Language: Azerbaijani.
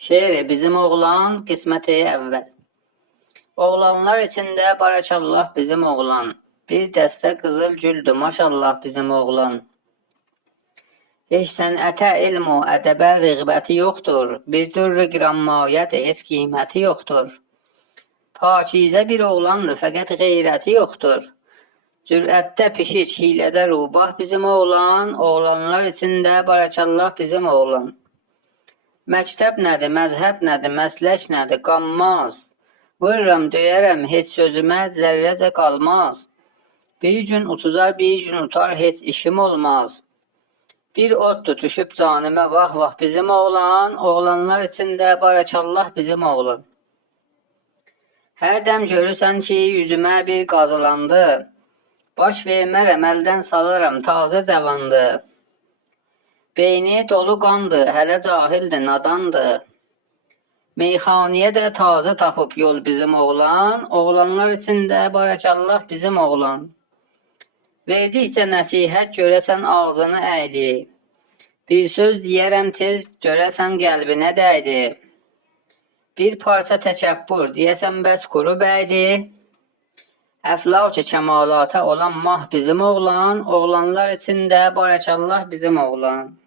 Şeiri bizim oğlan, qisməti əvvəl. Oğlanlar içində barakallah bizim oğlan. Bir dəstə qızıl güldür maşallah bizim oğlan. Heç sənətə, elm-u ədəbə rəğbəti yoxdur. Bir dürr-i qrammayyət heç qiyməti yoxdur. Pakizə bir oğlandır, fəqət qeyrəti yoxdur. Cürətdə pişik, hilədə rubah bizim oğlan. Oğlanlar içində barakallah bizim oğlan. Məktəb nədir, məzhəb nədir, məslək nədir, qanmaz. Vırıram, döyərəm, heç sözümə zərrəcə qalmaz. Bir gün utuzar, bir gün utar, heç işim olmaz. Bir ot tutuşub canimə, vah vah bizim oğlan. Oğlanlar içində barakallah bizim oğlan. Hərdəm görürsən ki, yüzümə bir qazılandı. Baş vermərəm, əldən salaram, tazə cavandı. Beyni dolu qandır, hələ cahildir, nadandır. Meyxaniyə də tazə tapıb yol bizim oğlan. Oğlanlar içində barakallah bizim oğlan. Verdikcə nəsihət görəsən ağzını əydi. Bir söz deyərəm tez görəsən qəlbinə dəydi. Bir parça təkəbbür deyəsən bəs quru bəydi. Əflak-ı kəmalata olan mah bizim oğlan. Oğlanlar içində barakallah bizim oğlan.